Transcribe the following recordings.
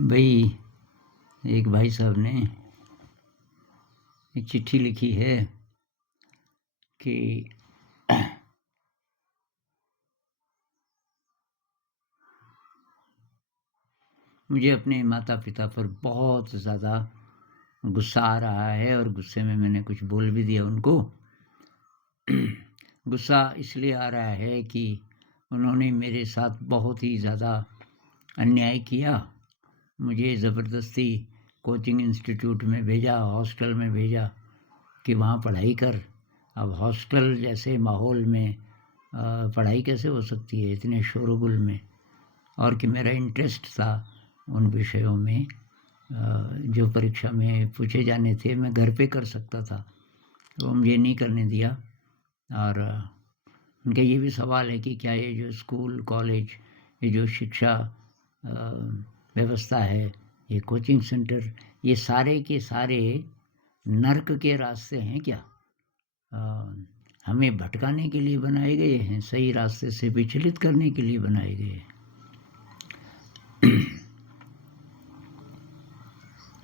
भाई, एक भाई साहब ने एक चिट्ठी लिखी है कि मुझे अपने माता-पिता पर बहुत ज़्यादा गुस्सा आ रहा है और गुस्से में मैंने कुछ बोल भी दिया उनको। गुस्सा इसलिए आ रहा है कि उन्होंने मेरे साथ बहुत ही ज़्यादा अन्याय किया। मुझे ज़बरदस्ती कोचिंग इंस्टीट्यूट में भेजा, हॉस्टल में भेजा कि वहाँ पढ़ाई कर। अब हॉस्टल जैसे माहौल में पढ़ाई कैसे हो सकती है इतने शोरगुल में? और कि मेरा इंटरेस्ट था उन विषयों में जो परीक्षा में पूछे जाने थे, मैं घर पे कर सकता था, तो मुझे नहीं करने दिया। और उनका ये भी सवाल है कि क्या ये जो स्कूल, कॉलेज, ये जो शिक्षा व्यवस्था है, ये कोचिंग सेंटर, ये सारे के सारे नर्क के रास्ते हैं क्या? हमें भटकाने के लिए बनाए गए हैं, सही रास्ते से विचलित करने के लिए बनाए गए हैं।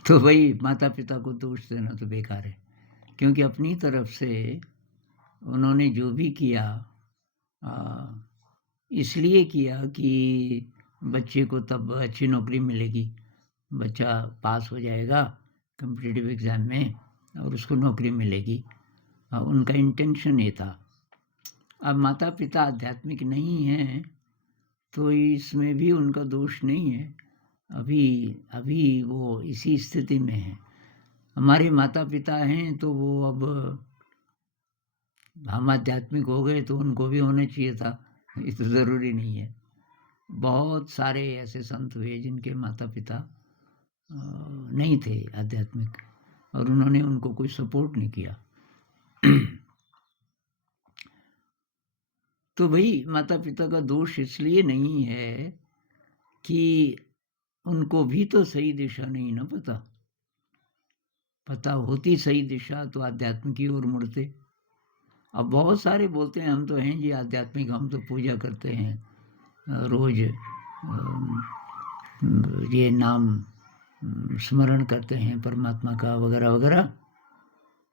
तो भाई, माता-पिता को दोष देना तो बेकार है, क्योंकि अपनी तरफ से उन्होंने जो भी किया इसलिए किया कि बच्चे को तब अच्छी नौकरी मिलेगी, बच्चा पास हो जाएगा कॉम्पिटिटिव एग्ज़ाम में और उसको नौकरी मिलेगी। उनका इंटेंशन ये था। अब माता-पिता आध्यात्मिक नहीं हैं, तो इसमें भी उनका दोष नहीं है। अभी वो इसी स्थिति में हैं। हमारे माता-पिता हैं तो वो अब हम आध्यात्मिक हो गए तो उनको भी होना चाहिए था, ये तो ज़रूरी नहीं है। बहुत सारे ऐसे संत हुए जिनके माता-पिता नहीं थे आध्यात्मिक और उन्होंने उनको कोई सपोर्ट नहीं किया। तो भाई, माता-पिता का दोष इसलिए नहीं है कि उनको भी तो सही दिशा नहीं ना पता होती सही दिशा तो आध्यात्म की ओर मुड़ते। अब बहुत सारे बोलते हैं हम तो हैं जी आध्यात्मिक, हम तो पूजा करते हैं रोज, ये नाम स्मरण करते हैं परमात्मा का वगैरह वगैरह,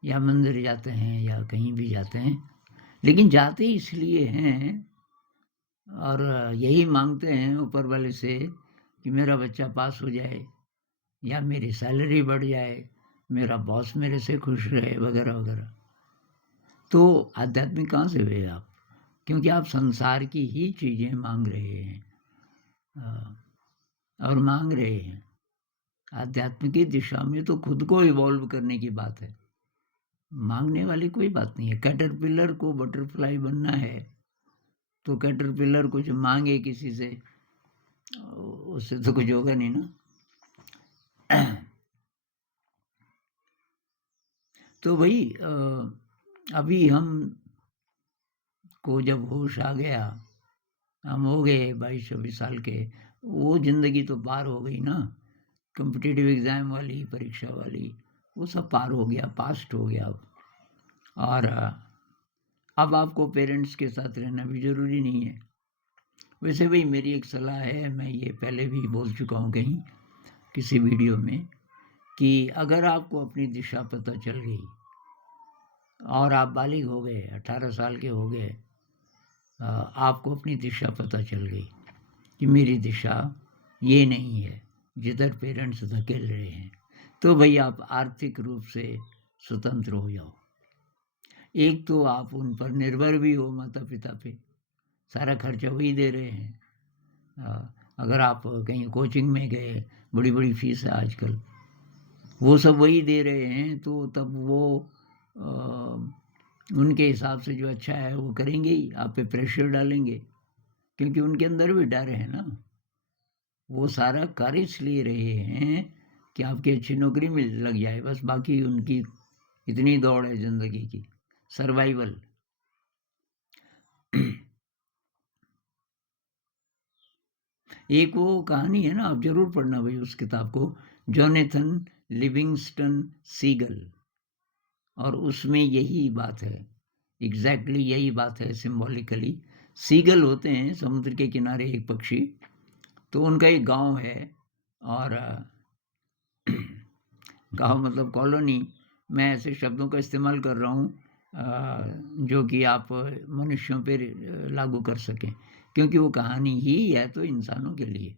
या मंदिर जाते हैं या कहीं भी जाते हैं, लेकिन जाते इसलिए हैं और यही मांगते हैं ऊपर वाले से कि मेरा बच्चा पास हो जाए या मेरी सैलरी बढ़ जाए, मेरा बॉस मेरे से खुश रहे वगैरह वगैरह। तो आध्यात्मिक कहाँ से हुए आप? क्योंकि आप संसार की ही चीज़ें मांग रहे हैं और मांग रहे हैं। आध्यात्म की दिशा में तो खुद को इवॉल्व करने की बात है, मांगने वाली कोई बात नहीं है। कैटरपिलर को बटरफ्लाई बनना है तो कैटरपिलर कुछ मांगे किसी से, उससे तो कुछ होगा नहीं ना। तो भाई, अभी हम को जब होश आ गया, हम हो गए 22-24 साल के, वो ज़िंदगी तो पार हो गई ना, कॉम्पिटिटिव एग्ज़ाम वाली, परीक्षा वाली, वो सब पार हो गया, पास्ट हो गया अब। और अब आपको पेरेंट्स के साथ रहना भी ज़रूरी नहीं है। वैसे भाई, मेरी एक सलाह है, मैं ये पहले भी बोल चुका हूँ कहीं किसी वीडियो में, कि अगर आपको अपनी दिशा पता चल गई और आप बालिग हो गए, 18 साल के हो गए, आपको अपनी दिशा पता चल गई कि मेरी दिशा ये नहीं है जिधर पेरेंट्स धकेल रहे हैं, तो भाई आप आर्थिक रूप से स्वतंत्र हो जाओ। एक तो आप उन पर निर्भर भी हो, माता पिता पे, सारा खर्चा वही दे रहे हैं। अगर आप कहीं कोचिंग में गए, बड़ी बड़ी फीस है आजकल, वो सब वही दे रहे हैं, तो तब वो उनके हिसाब से जो अच्छा है वो करेंगे ही, आप पे प्रेशर डालेंगे, क्योंकि उनके अंदर भी डर है ना। वो सारा कर इसलिए रहे हैं कि आपकी अच्छी नौकरी मिल लग जाए, बस। बाकी उनकी इतनी दौड़ है ज़िंदगी की, सर्वाइवल। एक वो कहानी है ना, आप जरूर पढ़ना भाई उस किताब को, जोनेथन लिविंगस्टन सीगल, और उसमें यही बात है, एग्जैक्टली यही बात है सिंबॉलिकली। सीगल होते हैं समुद्र के किनारे एक पक्षी, तो उनका एक गांव है और गाँव मतलब कॉलोनी, मैं ऐसे शब्दों का इस्तेमाल कर रहा हूँ जो कि आप मनुष्यों पे लागू कर सकें, क्योंकि वो कहानी ही है तो इंसानों के लिए,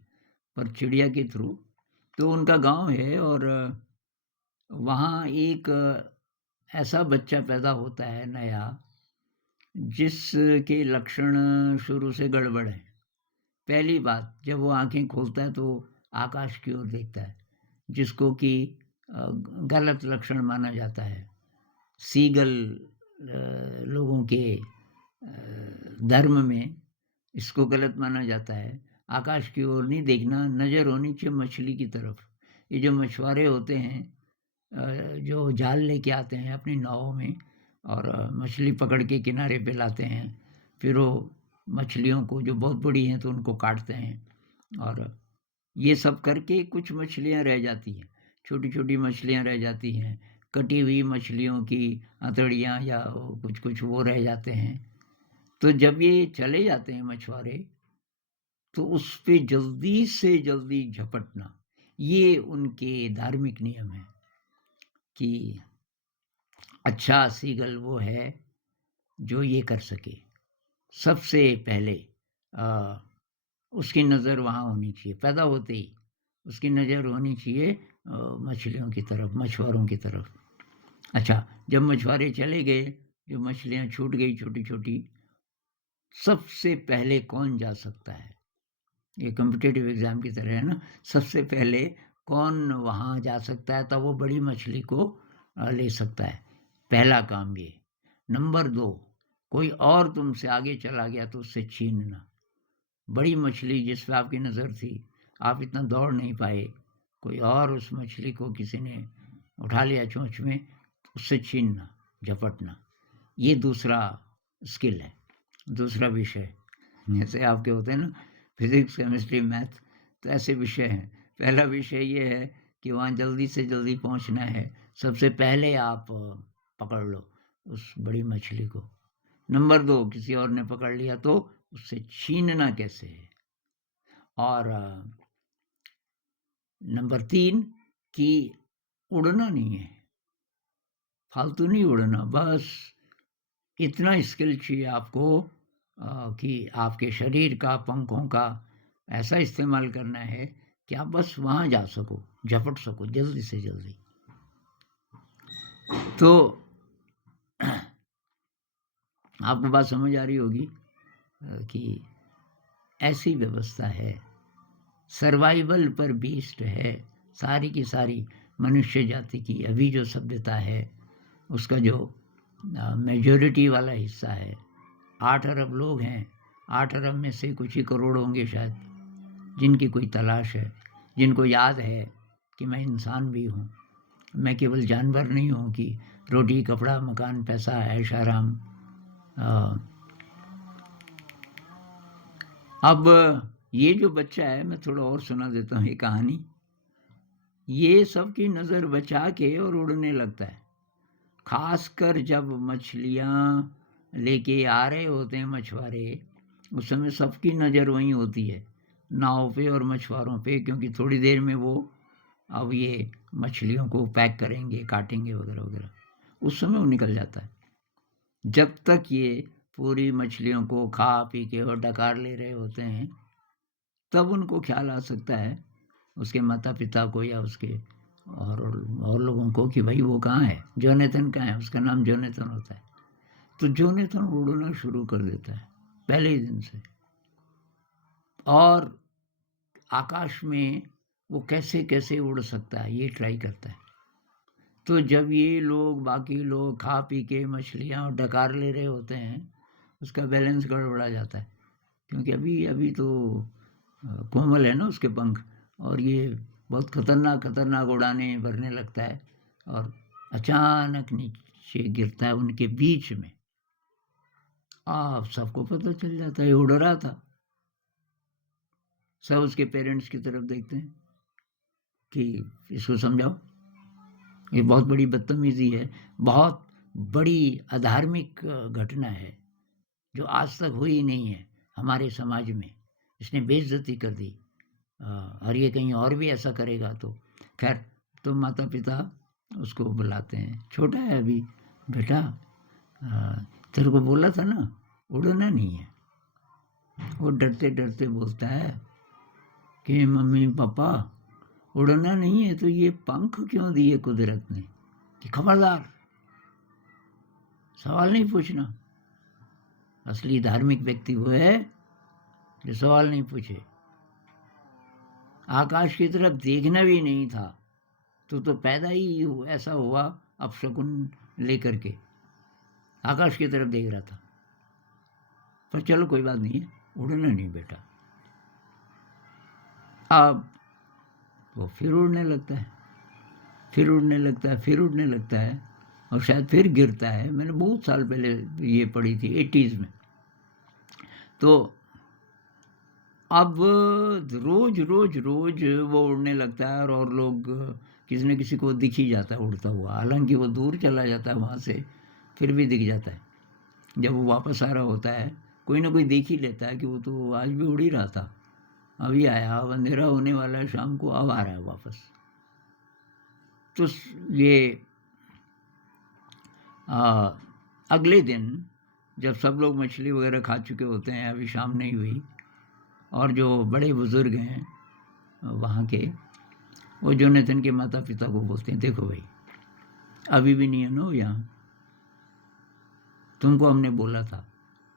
पर चिड़िया के थ्रू। तो उनका गाँव है और वहाँ एक ऐसा बच्चा पैदा होता है नया, जिसके लक्षण शुरू से गड़बड़ हैं। पहली बात, जब वो आँखें खोलता है तो आकाश की ओर देखता है, जिसको कि गलत लक्षण माना जाता है। सीगल लोगों के धर्म में इसको गलत माना जाता है। आकाश की ओर नहीं देखना, नज़र होनी चाहिए मछली की तरफ। ये जो मछुआरे होते हैं जो जाल लेके आते हैं अपनी नावों में और मछली पकड़ के किनारे पे लाते हैं, फिर वो मछलियों को जो बहुत बड़ी हैं तो उनको काटते हैं और ये सब करके कुछ मछलियाँ रह जाती हैं, छोटी-छोटी मछलियाँ रह जाती हैं, कटी हुई मछलियों की हथौड़ियाँ या कुछ-कुछ वो रह जाते हैं। तो जब ये चले जाते हैं मछुआरे, तो उस पे जल्दी से जल्दी झपटना, ये उनके धार्मिक नियम हैं कि अच्छा सीगल वो है जो ये कर सके। सबसे पहले अ, उसकी नज़र वहाँ होनी चाहिए, पैदा होते ही उसकी नज़र होनी चाहिए मछलियों की तरफ, मछुआरों की तरफ। अच्छा, जब मछुआरे चले गए, जो मछलियाँ छूट गई छोटी-छोटी, सबसे पहले कौन जा सकता है? ये कॉम्पिटिटिव एग्ज़ाम की तरह है ना, सबसे पहले कौन वहाँ जा सकता है तब वो बड़ी मछली को ले सकता है, पहला काम ये। नंबर 2, कोई और तुमसे आगे चला गया तो उससे छीनना। बड़ी मछली जिस पे आपकी नज़र थी, आप इतना दौड़ नहीं पाए, कोई और उस मछली को किसी ने उठा लिया चोंच में, तो उससे छीनना, झपटना। ये दूसरा स्किल है, दूसरा विषय। जैसे आपके होते हैं ना फिज़िक्स, केमिस्ट्री, मैथ, तो ऐसे विषय हैं। पहला विषय ये है कि वहाँ जल्दी से जल्दी पहुँचना है, सबसे पहले आप पकड़ लो उस बड़ी मछली को। नंबर 2, किसी और ने पकड़ लिया तो उससे छीनना कैसे है। और नंबर 3 कि उड़ना नहीं है, फालतू नहीं उड़ना, बस इतना स्किल चाहिए आपको कि आपके शरीर का, पंखों का ऐसा इस्तेमाल करना है कि आप बस वहाँ जा सको, झपट सको जल्दी से जल्दी। तो आपको बात समझ आ रही होगी कि ऐसी व्यवस्था है, सर्वाइवल पर बेस्ड है सारी की सारी मनुष्य जाति की। अभी जो सभ्यता है उसका जो मेजॉरिटी वाला हिस्सा है, 8 अरब लोग हैं, 8 अरब में से कुछ ही करोड़ होंगे शायद, जिनकी कोई तलाश है, जिनको याद है कि मैं इंसान भी हूँ, मैं केवल जानवर नहीं हूँ कि रोटी, कपड़ा, मकान, पैसा, ऐश आराम। अब ये जो बच्चा है, मैं थोड़ा और सुना देता हूँ ये कहानी। ये सबकी नज़र बचा के और उड़ने लगता है, खासकर जब मछलियाँ लेके आ रहे होते हैं मछुआरे, उस समय सबकी नज़र वहीं होती है, नाव पे और मछुआरों पे, क्योंकि थोड़ी देर में वो अब ये मछलियों को पैक करेंगे, काटेंगे वगैरह वगैरह। उस समय वो निकल जाता है। जब तक ये पूरी मछलियों को खा पी के और डकार ले रहे होते हैं, तब उनको ख्याल आ सकता है उसके माता पिता को या उसके और लोगों को कि भाई वो कहाँ है, जोनेथन कहाँ है। उसका नाम जोनेथन होता है। तो जोनेथन उड़ना शुरू कर देता है पहले ही दिन से, और आकाश में वो कैसे कैसे उड़ सकता है ये ट्राई करता है। तो जब ये लोग, बाकी लोग खा पी के मछलियाँ और डकार ले रहे होते हैं, उसका बैलेंस गड़बड़ा जाता है, क्योंकि अभी अभी तो कोमल है ना उसके पंख, और ये बहुत खतरनाक खतरनाक उड़ानें भरने लगता है और अचानक नीचे गिरता है उनके बीच में। आप सबको पता चल जाता है ये उड़ रहा था। सब उसके पेरेंट्स की तरफ देखते हैं कि इसको समझाओ, ये बहुत बड़ी बदतमीजी है, बहुत बड़ी अधार्मिक घटना है जो आज तक हुई नहीं है हमारे समाज में, इसने बेइज्जती कर दी। और ये कहीं और भी ऐसा करेगा तो खैर। तो माता पिता उसको बुलाते हैं, छोटा है अभी, बेटा तेरे को बोला था ना उड़ना नहीं है। वो डरते डरते बोलता है कि मम्मी पापा उड़ना नहीं है तो ये पंख क्यों दिए कुदरत ने, कि खबरदार सवाल नहीं पूछना। असली धार्मिक व्यक्ति वो है जो सवाल नहीं पूछे। आकाश की तरफ देखना भी नहीं था तो पैदा ही ऐसा हुआ अपशकुन लेकर के, आकाश की तरफ देख रहा था। पर चलो कोई बात नहीं है, उड़ना नहीं बेटा। अब वो फिर उड़ने लगता है, फिर उड़ने लगता है, फिर उड़ने लगता है, और शायद फिर गिरता है। मैंने बहुत साल पहले ये पढ़ी थी 80s में। तो अब रोज रोज रोज वो उड़ने लगता है, और लोग किसी न किसी को दिख ही जाता है उड़ता हुआ। हालांकि वो दूर चला जाता है वहाँ से, फिर भी दिख जाता है। जब वो वापस आ रहा होता है कोई ना कोई देख ही लेता है कि वो तो आज भी उड़ ही रहा था, अभी आया, अब अंधेरा होने वाला है शाम को, अब आ रहा है वापस। तो ये अगले दिन जब सब लोग मछली वगैरह खा चुके होते हैं, अभी शाम नहीं हुई, और जो बड़े बुज़ुर्ग हैं वहाँ के, वो जोनाथन के माता पिता को बोलते हैं, देखो भाई अभी भी नहीं है ना यहाँ, तुमको हमने बोला था।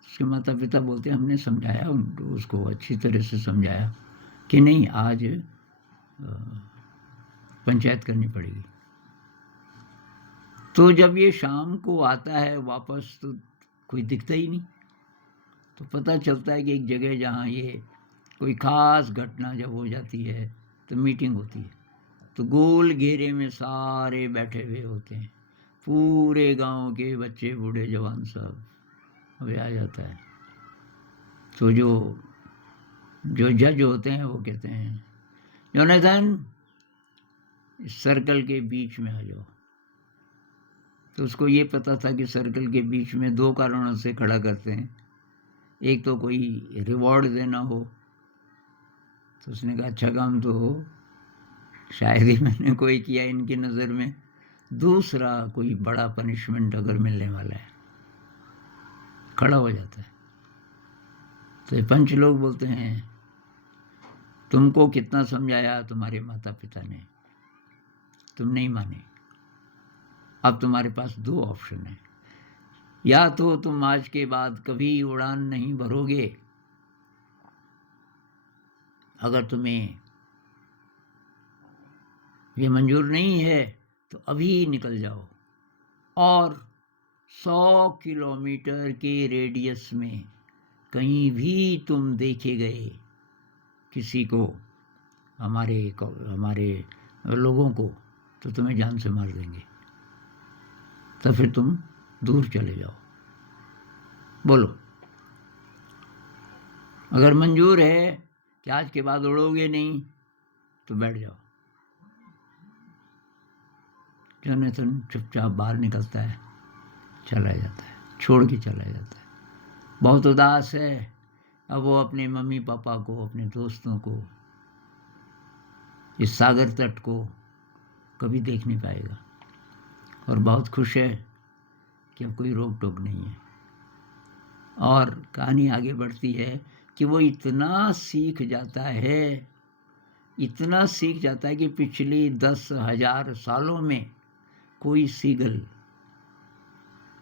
उसके माता पिता बोलते हैं, हमने समझाया उनको, उसको अच्छी तरह से समझाया कि नहीं, आज पंचायत करनी पड़ेगी। तो जब ये शाम को आता है वापस तो कोई दिखता ही नहीं। तो पता चलता है कि एक जगह जहाँ ये कोई ख़ास घटना जब हो जाती है तो मीटिंग होती है, तो गोल घेरे में सारे बैठे हुए होते हैं, पूरे गांव के बच्चे बूढ़े जवान सब। अभी आ जाता है तो जो जज होते हैं वो कहते हैं, जोनाथन इस सर्कल के बीच में आ जाओ। तो उसको ये पता था कि सर्कल के बीच में दो कारणों से खड़ा करते हैं, एक तो कोई रिवॉर्ड देना हो, तो उसने कहा अच्छा काम तो हो, शायद ही मैंने कोई किया इनकी नज़र में, दूसरा कोई बड़ा पनिशमेंट अगर मिलने वाला है, खड़ा हो जाता है। तो ये पंच लोग बोलते हैं, तुमको कितना समझाया तुम्हारे माता पिता ने, तुम नहीं माने, अब तुम्हारे पास दो ऑप्शन है, या तो तुम आज के बाद कभी उड़ान नहीं भरोगे, अगर तुम्हें ये मंजूर नहीं है तो अभी निकल जाओ, और 100 किलोमीटर के रेडियस में कहीं भी तुम देखे गए किसी को, हमारे लोगों को, तो तुम्हें जान से मार देंगे, तो फिर तुम दूर चले जाओ। बोलो, अगर मंजूर है कि आज के बाद उड़ोगे नहीं तो बैठ जाओ। जोनाथन चुपचाप बाहर निकलता है, चला जाता है, छोड़ के चला जाता है। बहुत उदास है। अब वो अपने मम्मी पापा को, अपने दोस्तों को, इस सागर तट को कभी देख नहीं पाएगा, और बहुत खुश है कि अब कोई रोक टोक नहीं है। और कहानी आगे बढ़ती है कि वो इतना सीख जाता है, इतना सीख जाता है कि पिछले 10,000 सालों में कोई सीगल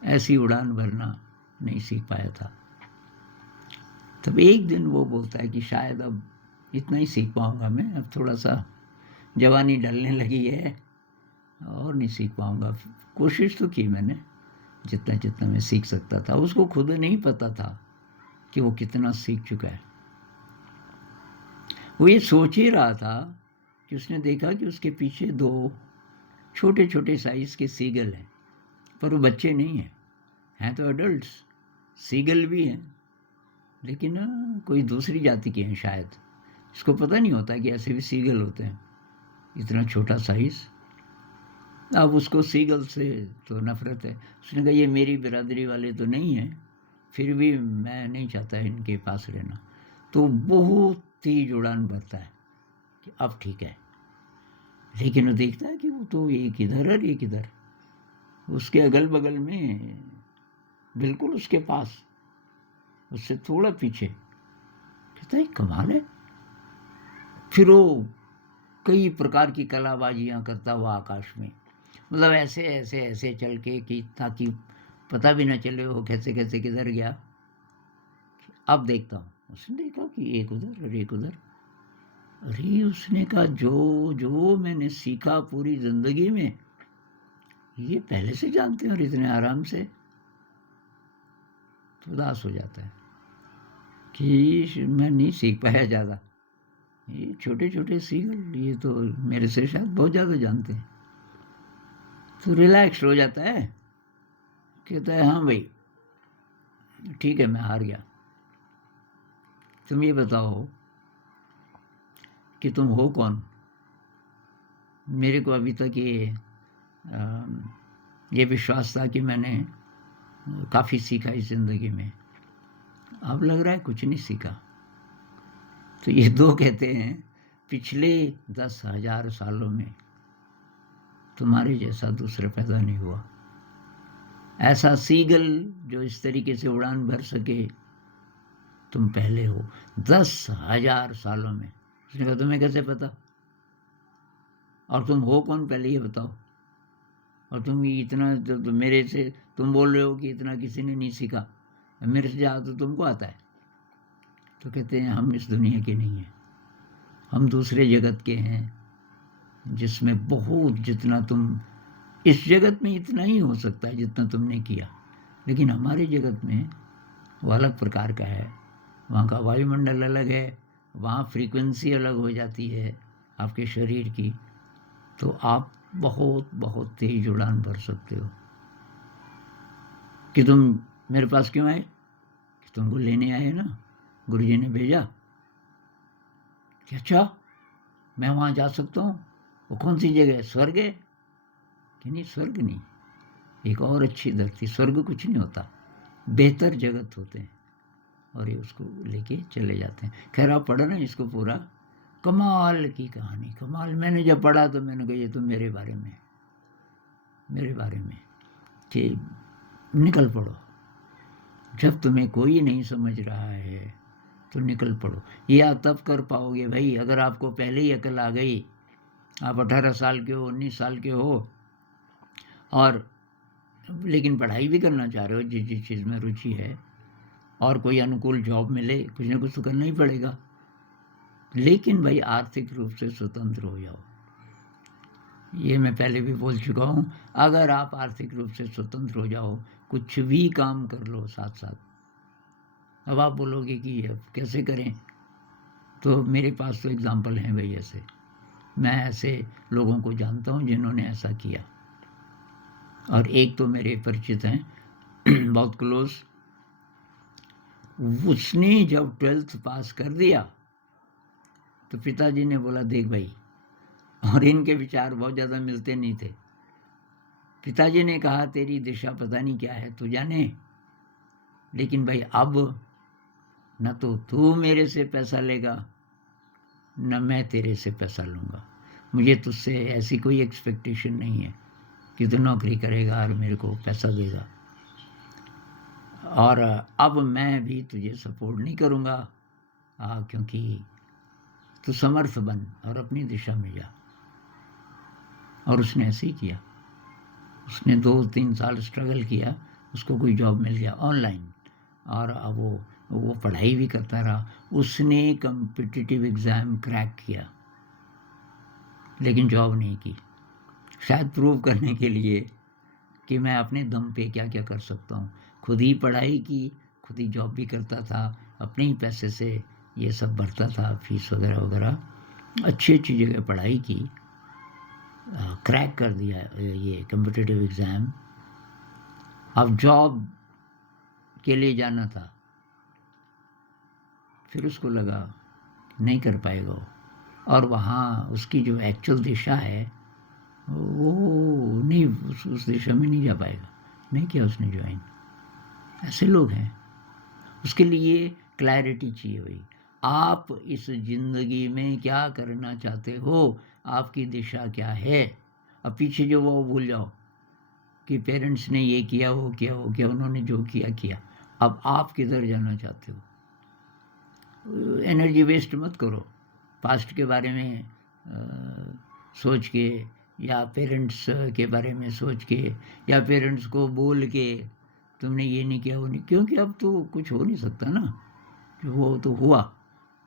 ऐसी उड़ान भरना नहीं सीख पाया था। तब एक दिन वो बोलता है कि शायद अब इतना ही सीख पाऊंगा मैं, अब थोड़ा सा जवानी ढलने लगी है और नहीं सीख पाऊंगा। कोशिश तो की मैंने जितना जितना मैं सीख सकता था। उसको खुद नहीं पता था कि वो कितना सीख चुका है। वो ये सोच ही रहा था कि उसने देखा कि उसके पीछे दो छोटे छोटे साइज के सीगल हैं, पर वो बच्चे नहीं हैं तो एडल्ट्स। सीगल भी हैं लेकिन कोई दूसरी जाति के हैं शायद। इसको पता नहीं होता कि ऐसे भी सीगल होते हैं, इतना छोटा साइज। अब उसको सीगल से तो नफरत है। उसने कहा ये मेरी बिरादरी वाले तो नहीं हैं, फिर भी मैं नहीं चाहता इनके पास रहना। तो बहुत तेज उड़ान भरता है कि अब ठीक है। लेकिन वो देखता है कि वो तो एक इधर और एक इधर, उसके अगल बगल में, बिल्कुल उसके पास, उससे थोड़ा पीछे। कहता है कमाल है। फिर वो कई प्रकार की कलाबाजियां करता हुआ आकाश में, मतलब ऐसे ऐसे ऐसे चल के कि ताकि पता भी न चले वो कैसे कैसे किधर गया। अब देखता हूँ, उसने देखा कि एक उधर और एक उधर। अरे उसने कहा जो जो मैंने सीखा पूरी जिंदगी में ये पहले से जानते हैं और इतने आराम से। तो उदास हो जाता है कि मैं नहीं सीख पाया ज़्यादा, ये छोटे छोटे सीगल ये तो मेरे से शायद बहुत ज़्यादा जानते हैं। तो रिलैक्स हो जाता है, कहता है हाँ भाई ठीक है मैं हार गया। तुम ये बताओ कि तुम हो कौन। मेरे को अभी तक ये विश्वास था कि मैंने काफ़ी सीखा इस ज़िंदगी में, अब लग रहा है कुछ नहीं सीखा। तो ये दो कहते हैं पिछले 10,000 सालों में तुम्हारे जैसा दूसरा पैदा नहीं हुआ। ऐसा सीगल जो इस तरीके से उड़ान भर सके तुम पहले हो 10,000 सालों में। उसने कहा तुम्हें कैसे पता, और तुम हो कौन पहले ये बताओ। और तुम इतना तो मेरे से तुम बोल रहे हो कि इतना किसी ने नहीं सीखा, मेरे से ज़्यादा तो तुमको आता है। तो कहते हैं हम इस दुनिया के नहीं हैं, हम दूसरे जगत के हैं जिसमें बहुत, जितना तुम इस जगत में इतना ही हो सकता है जितना तुमने किया, लेकिन हमारे जगत में वो अलग प्रकार का है। वहाँ का वायुमंडल अलग है, वहाँ फ्रीक्वेंसी अलग हो जाती है आपके शरीर की, तो आप बहुत बहुत तेज उड़ान भर सकते हो। कि तुम मेरे पास क्यों आए, कि तुमको लेने आए ना, गुरुजी ने भेजा। कि अच्छा मैं वहाँ जा सकता हूँ, वो कौन सी जगह है, स्वर्ग है। कि नहीं स्वर्ग नहीं, एक और अच्छी धरती, स्वर्ग कुछ नहीं होता, बेहतर जगत होते हैं। और ये उसको लेके चले जाते हैं। खैर आप पढ़ो ना इसको पूरा, कमाल की कहानी, कमाल। मैंने जब पढ़ा तो मैंने कहा ये तो मेरे बारे में कि निकल पड़ो, जब तुम्हें कोई नहीं समझ रहा है तो निकल पड़ो। ये आप तब कर पाओगे भाई अगर आपको पहले ही अकल आ गई। आप 18 साल के हो, 19 साल के हो, और लेकिन पढ़ाई भी करना चाह रहे हो, जिस जिस चीज़ में रुचि है, और कोई अनुकूल जॉब मिले, कुछ ना कुछ तो करना ही पड़ेगा। लेकिन भाई आर्थिक रूप से स्वतंत्र हो जाओ। ये मैं पहले भी बोल चुका हूँ, अगर आप आर्थिक रूप से स्वतंत्र हो जाओ, कुछ भी काम कर लो साथ साथ। अब आप बोलोगे कि अब कैसे करें, तो मेरे पास तो एग्जाम्पल हैं भाई ऐसे। मैं ऐसे लोगों को जानता हूँ जिन्होंने ऐसा किया, और एक तो मेरे परिचित हैं बहुत क्लोज। उसने जब 12th पास कर दिया तो पिताजी ने बोला देख भाई, और इनके विचार बहुत ज़्यादा मिलते नहीं थे। पिताजी ने कहा तेरी दिशा पता नहीं क्या है तू जाने, लेकिन भाई अब न तो तू मेरे से पैसा लेगा न मैं तेरे से पैसा लूँगा। मुझे तुझसे ऐसी कोई एक्सपेक्टेशन नहीं है कि तू नौकरी करेगा और मेरे को पैसा देगा, और अब मैं भी तुझे सपोर्ट नहीं करूँगा, क्योंकि तू समर्थ बन और अपनी दिशा में जा। और उसने ऐसे ही किया। उसने 2-3 साल स्ट्रगल किया, उसको कोई जॉब मिल गया ऑनलाइन, और अब वो पढ़ाई भी करता रहा। उसने कम्पिटिटिव एग्ज़ाम क्रैक किया, लेकिन जॉब नहीं की, शायद प्रूव करने के लिए कि मैं अपने दम पे क्या क्या कर सकता हूँ। खुद ही पढ़ाई की, खुद ही जॉब भी करता था, अपने ही पैसे से ये सब भरता था, फीस वगैरह वगैरह, अच्छी अच्छी जगह पढ़ाई की, क्रैक कर दिया ये कम्पिटिटिव एग्ज़ाम। अब जॉब के लिए जाना था, फिर उसको लगा नहीं कर पाएगा वो, और वहाँ उसकी जो एक्चुअल दिशा है वो नहीं, उस दिशा में नहीं जा पाएगा। नहीं किया उसने ज्वाइन। ऐसे लोग हैं, उसके लिए क्लैरिटी चाहिए भाई। आप इस ज़िंदगी में क्या करना चाहते हो, आपकी दिशा क्या है। अब पीछे जो वो भूल जाओ कि पेरेंट्स ने ये किया, वो किया, वो किया, उन्होंने जो किया किया। अब आप किधर जाना चाहते हो। एनर्जी वेस्ट मत करो पास्ट के बारे में सोच के, या पेरेंट्स के बारे में सोच के, या पेरेंट्स को बोल के तुमने ये नहीं किया, वो नहीं, क्योंकि अब तो कुछ हो नहीं सकता ना, जो वो तो हुआ।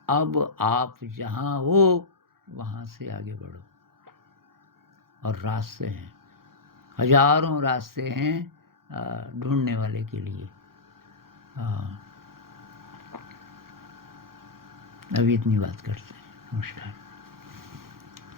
अब आप जहाँ हो वहाँ से आगे बढ़ो। और रास्ते हैं, हजारों रास्ते हैं ढूंढने वाले के लिए। अभी इतनी बात करते हैं। नमस्कार।